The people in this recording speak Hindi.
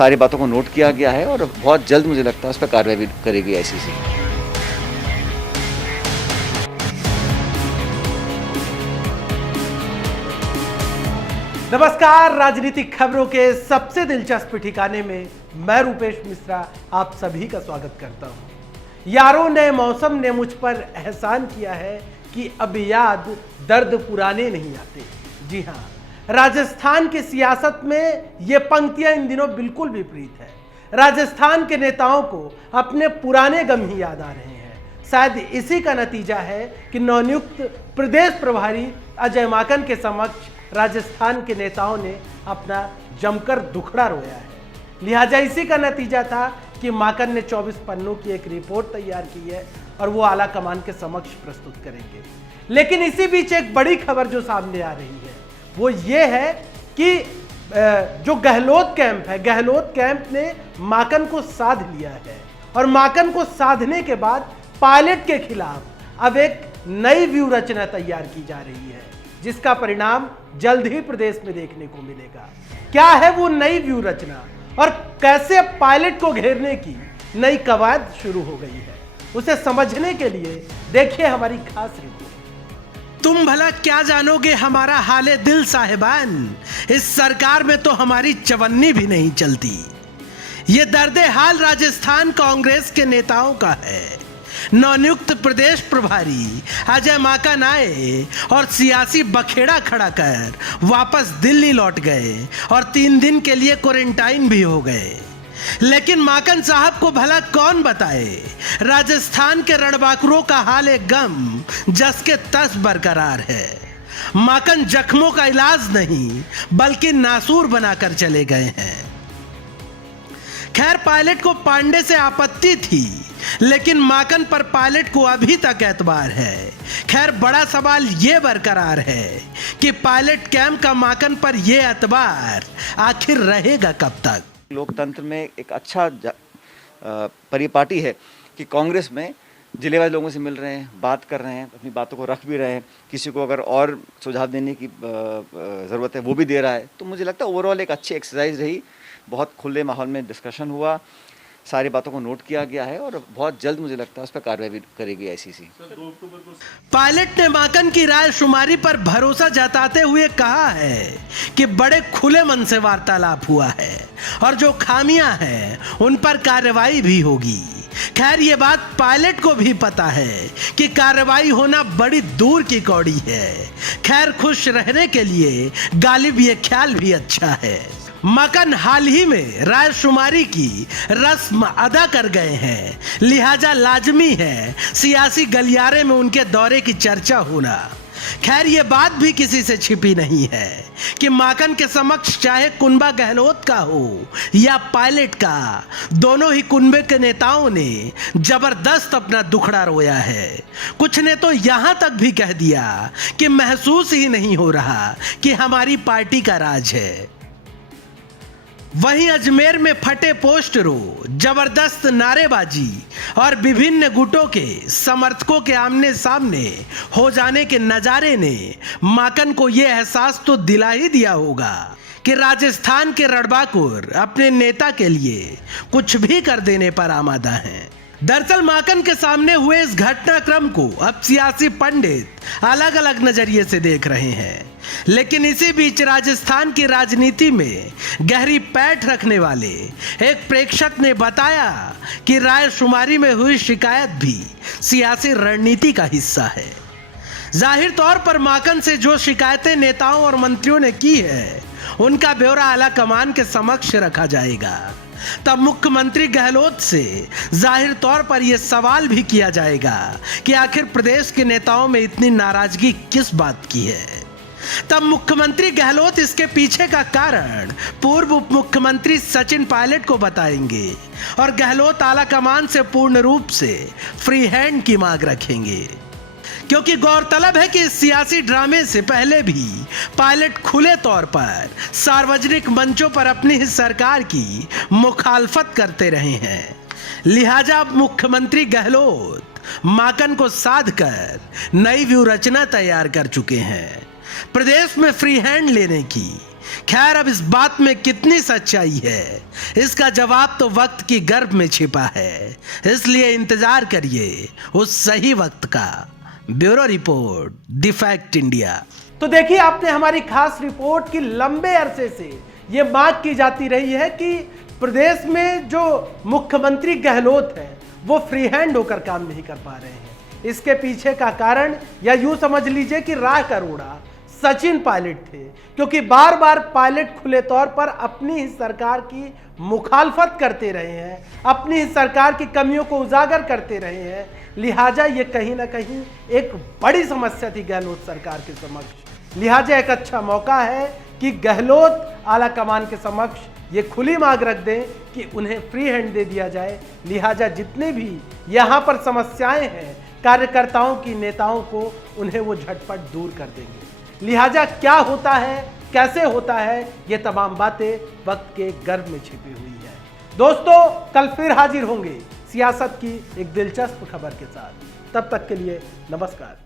सारी बातों को नोट किया गया है और बहुत जल्द मुझे लगता है उस पर कार्रवाई भी करेगी आईसीसी। नमस्कार, राजनीतिक खबरों के सबसे दिलचस्प ठिकाने में मैं रूपेश मिश्रा आप सभी का स्वागत करता हूं। यारों, नए मौसम ने मुझ पर एहसान किया है कि अब याद दर्द पुराने नहीं आते। जी हां, राजस्थान की सियासत में ये पंक्तियां इन दिनों बिल्कुल विपरीत है। राजस्थान के नेताओं को अपने पुराने गम ही याद आ रहे हैं। शायद इसी का नतीजा है कि नवनियुक्त प्रदेश प्रभारी अजय माकन के समक्ष राजस्थान के नेताओं ने अपना जमकर दुखड़ा रोया है। लिहाजा इसी का नतीजा था कि माकन ने 24 पन्नों की एक रिपोर्ट तैयार की है और वो आला कमान के समक्ष प्रस्तुत करेंगे। लेकिन इसी बीच एक बड़ी खबर जो सामने आ रही है वो ये है कि जो गहलोत कैंप है, गहलोत कैंप ने माकन को साध लिया है और माकन को साधने के बाद पायलट के खिलाफ अब एक नई व्यू रचना तैयार की जा रही है, जिसका परिणाम जल्द ही प्रदेश में देखने को मिलेगा। क्या है वो नई व्यू रचना और कैसे पायलट को घेरने की नई कवायद शुरू हो गई है, उसे समझने के लिए देखिए हमारी खास रिपोर्ट। तुम भला क्या जानोगे हमारा हाले दिल साहिबान, इस सरकार में तो हमारी चवन्नी भी नहीं चलती। ये दर्दे हाल राजस्थान कांग्रेस के नेताओं का है। नवनियुक्त प्रदेश प्रभारी अजय माकन आए और सियासी बखेड़ा खड़ा कर वापस दिल्ली लौट गए और 3 दिन के लिए क्वारंटाइन भी हो गए। लेकिन माकन साहब को भला कौन बताए, राजस्थान के रणबांकुरों का हाल गम जस के तस बरकरार है। माकन जख्मों का इलाज नहीं बल्कि नासूर बनाकर चले गए हैं। खैर, पायलट को पांडे से आपत्ति थी, लेकिन माकन पर पायलट को अभी तक एतबार है। खैर, बड़ा सवाल यह बरकरार है कि पायलट कैंप का माकन पर यह एतबार आखिर रहेगा कब तक। लोकतंत्र में एक अच्छा परिपाटी है कि कांग्रेस में जिलेवार लोगों से मिल रहे हैं, बात कर रहे हैं, अपनी बातों को रख भी रहे हैं, किसी को अगर और सुझाव देने की ज़रूरत है वो भी दे रहा है। तो मुझे लगता है ओवरऑल एक अच्छी एक्सरसाइज रही, बहुत खुले माहौल में डिस्कशन हुआ, सारी बातों को नोट किया गया है और बहुत जल्द मुझे लगता है उस पर कार्रवाई भी करेगी आईसीसी। पायलट ने माकन की राय शुमारी पर भरोसा जताते हुए कहा है कि बड़े खुले मन से वार्तालाप हुआ है और जो खामियां हैं उन पर कार्रवाई भी होगी। खैर, ये बात पायलट को भी पता है कि कार्रवाई होना बड़ी दूर की कौड़ी है। खैर, खुश रहने के लिए गालिब ये ख्याल भी अच्छा है। माकन हाल ही में राय शुमारी की रस्म अदा कर गए हैं, लिहाजा लाजमी है सियासी गलियारे में उनके दौरे की चर्चा होना। खैर, ये बात भी किसी से छिपी नहीं है कि माकन के समक्ष चाहे कुनबा गहलोत का हो या पायलट का, दोनों ही कुनबे के नेताओं ने जबरदस्त अपना दुखड़ा रोया है। कुछ ने तो यहां तक भी कह दिया कि महसूस ही नहीं हो रहा कि हमारी पार्टी का राज है। वहीं अजमेर में फटे पोस्टरों, जबरदस्त नारेबाजी और विभिन्न गुटों के समर्थकों के आमने सामने हो जाने के नजारे ने माकन को यह एहसास तो दिला ही दिया होगा कि राजस्थान के रणबांकुर अपने नेता के लिए कुछ भी कर देने पर आमादा हैं। दरअसल माकन के सामने हुए इस घटनाक्रम को अब सियासी पंडित अलग अलग नजरिए से देख रहे हैं। लेकिन इसी बीच राजस्थान की राजनीति में गहरी पैठ रखने वाले एक प्रेक्षक ने बताया कि राय शुमारी में हुई शिकायत भी सियासी रणनीति का हिस्सा है। जाहिर तौर पर माकन से जो शिकायतें नेताओं और मंत्रियों ने की है उनका ब्यौरा आला कमान के समक्ष रखा जाएगा। तब मुख्यमंत्री गहलोत से जाहिर तौर पर यह सवाल भी किया जाएगा कि आखिर प्रदेश के नेताओं में इतनी नाराजगी किस बात की है। तब मुख्यमंत्री गहलोत इसके पीछे का कारण पूर्व उप मुख्यमंत्री सचिन पायलट को बताएंगे और गहलोत आला कमान से पूर्ण रूप से फ्री हैंड की मांग रखेंगे। क्योंकि गौरतलब है कि इस सियासी ड्रामे से पहले भी पायलट खुले तौर पर सार्वजनिक मंचों पर अपनी ही सरकार की मुखालफत करते रहे हैं। लिहाजा मुख्यमंत्री गहलोत माकन को साध कर नई व्यू रचना तैयार कर चुके हैं। प्रदेश में फ्री हैंड लेने की खैर, अब इस बात में कितनी सच्चाई है, इसका जवाब तो वक्त की गर्भ में छिपा है, इसलिए इंतजार करिए उस सही वक्त का। Bureau report, the fact India. तो देखिए, आपने हमारी खास रिपोर्ट की लंबे अरसे से ये मांग की जाती रही है कि प्रदेश में जो मुख्यमंत्री गहलोत है वो फ्री हैंड होकर काम नहीं कर पा रहे हैं। इसके पीछे का कारण, या यूं समझ लीजिए कि राह अरोड़ा सचिन पायलट थे, क्योंकि बार बार पायलट खुले तौर पर अपनी ही सरकार की मुखालफत करते रहे हैं, अपनी ही सरकार की कमियों को उजागर करते रहे हैं। लिहाजा ये कहीं ना कहीं एक बड़ी समस्या थी गहलोत सरकार के समक्ष। लिहाजा एक अच्छा मौका है कि गहलोत आला कमान के समक्ष ये खुली मांग रख दें कि उन्हें फ्री हैंड दे दिया जाए। लिहाजा जितने भी यहाँ पर समस्याएं हैं कार्यकर्ताओं की, नेताओं को, उन्हें वो झटपट दूर कर देंगे। लिहाजा क्या होता है, कैसे होता है, ये तमाम बातें वक्त के गर्भ में छिपी हुई है। दोस्तों, कल फिर हाजिर होंगे सियासत की एक दिलचस्प खबर के साथ। तब तक के लिए नमस्कार।